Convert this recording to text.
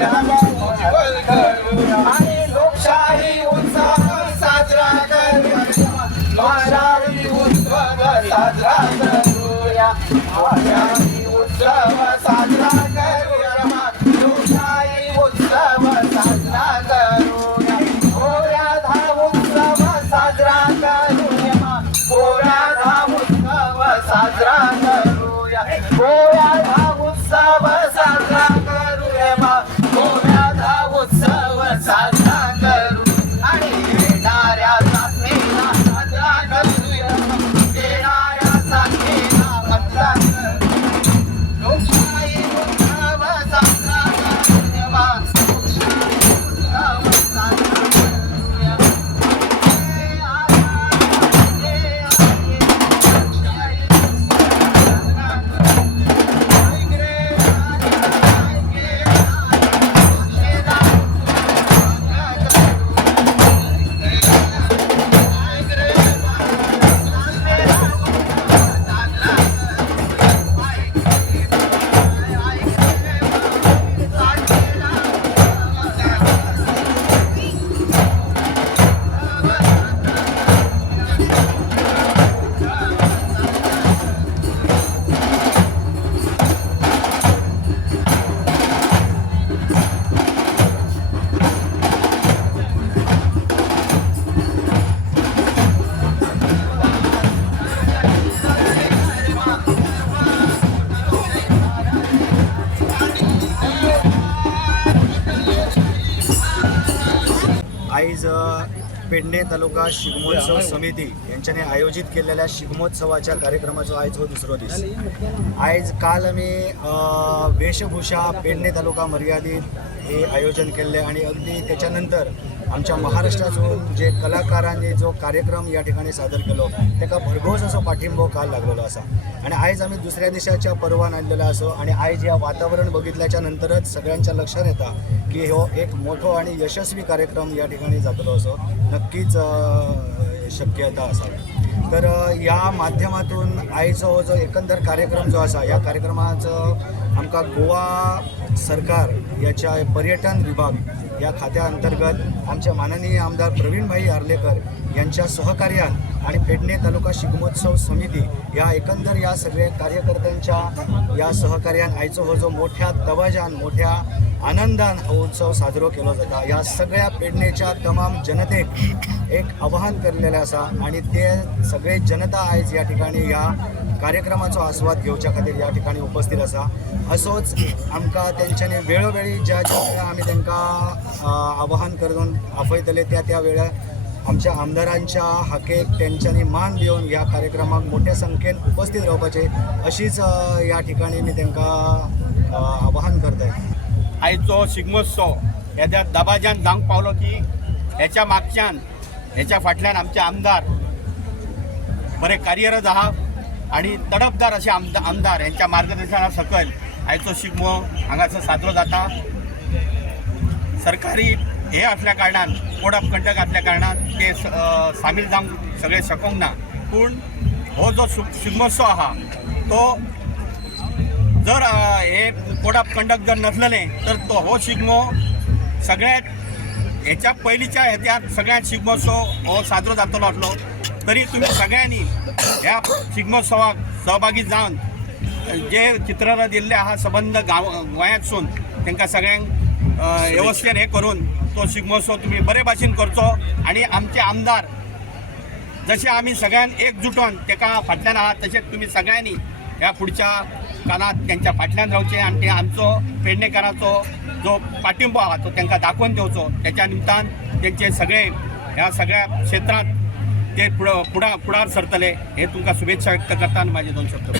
उज्ज्वल करूया आणि लोकशाही उत्सव साजरा करूया लोकशाही उत्सव साजरा करूया लोकशाही उत्सव साजरा करूया लोकशाही उत्सव साजरा करूया पोळ्याचा उत्सव साजरा करूया पोळ्याचा उत्सव साजरा करूया पोळ्याचा उत्सव साजरा करूया पोळ्याचा उत्सव साजरा करू आणि येणाऱ्या साथीला साजरा करूया येणाऱ्या साथीला साजरा करूया लोकशाही उत्सव साजरा करूया लोकशाही उत्सव साजरा करूया आज पेडणे तालुका शिगमोत्सव समिती यांच्याने आयोजित केलेल्या शिगमोत्सवाच्या कार्यक्रमाचा आज हो दुसरो दीस आज काल आम्ही वेशभूषा पेडणे तालुका मर्यादित हे आयोजन केले आणि अगदी त्याच्यानंतर आमच्या महाराष्ट्रातून जे कलाकारांनी जो कार्यक्रम या ठिकाणी सादर केलो त्याका भरघोस असो पाठिंबो काल लागलेलो असा आणि आज आम्ही दुसऱ्या दिवसाच्या पर्वान आलेलो असो आणि आज या वातावरण बघितल्याच्या नंतरच सगळ्यांच्या लक्षात येता की हो एक मोठो आणि यशस्वी कार्यक्रम या ठिकाणी जातलो असो नक्कीच शक्यता असावी। तर या माध्यमातून आयचो हो जो एकंदर कार्यक्रम जो असा या कार्यक्रमाचं आमका गोवा सरकार याच्या पर्यटन विभाग या खात्याअंतर्गत आमचे माननीय आमदार प्रवीणभाई आर्लेकर यांच्या सहकार्यान आणि पेडणे तालुका शिगमोत्सव समिती या एकंदर या सगळ्या कार्यकर्त्यांच्या या सहकार्यान आयचो हो जो मोठ्या तवाजान मोठ्या आनंदान हा उत्सव साजरो केलो जाता। या सगळ्या पेडणेच्या तमाम जनतेक एक आवाहन केलेलें आसा आणि ते सगळे जनता आज या ठिकाणी या कार्यक्रमाचा आस्वाद घेवच्या खातीर या ठिकाणी उपस्थित आसा। असोच आमकां तेंच्यांनी वेळोवेळी ज्या वेळा आमी तांकां आवाहन करून आपयतले त्या वेळा आमच्या आमदारांच्या हाकेक तेंच्यांनी मान दिवन ह्या कार्यक्रमाक मोठ्या संख्येन उपस्थित रावपाचे अशीच या ठिकाणी मी तांकां आवाहन करताय। आयचो शिगमोत्सव ह्या दबाज्यान जावंक पावलो की ह्याच्या मागच्यान ह्याच्या फाटल्यान आमचे आमदार बरे कार्यरत आहा आणि तडफदार असे आमदार यांच्या मार्गदर्शना सकयल आयचो शिगमो हांगासर साजरो जाता। सरकारी हे असल्या कारणान कोड ऑफ कंडक्ट असल्या कारणान ते सामील जावंक सगळे शकूंक ना पूण हो जो शिगमोत्सव आहा तो जर हे कोड ऑफ कंडक्ट जर नसलेले तर तो हो शिगमो सगळ्यात ह्याच्या पयलींच्या ह्याच्यात सगळ्यात शिगमोत्सव हो साजरो जातलो असलो तरी तुम्ही सगळ्यांनी ह्या शिगमोत्सवाक सहभागी जावन जे चित्ररथ दिल्ले आहा संबंध गोंयांतसून तांकां सगळ्यांक व्यवस्थेन हे करून तो शिगमोत्सव तुम्ही बरे भाशेन करचो आणि आमचे आमदार जसे आम्ही सगळ्यांनी एकजुटून ताका फाटल्यान आहात तसेच तुम्ही सगळ्यांनी ह्या पुढच्या काळात त्यांच्या फाटल्यान रावचे आणि ते आमचो पेडणेकारांचो जो पाठिंबो आहा तो तांकां दाखोवन दिवचो। त्याच्या निमतान त्यांचे सगळे ह्या सगळ्या क्षेत्रात ते फुडार सरतले हे तुमकां शुभेच्छा व्यक्त करता आणि माझे 2 शब्द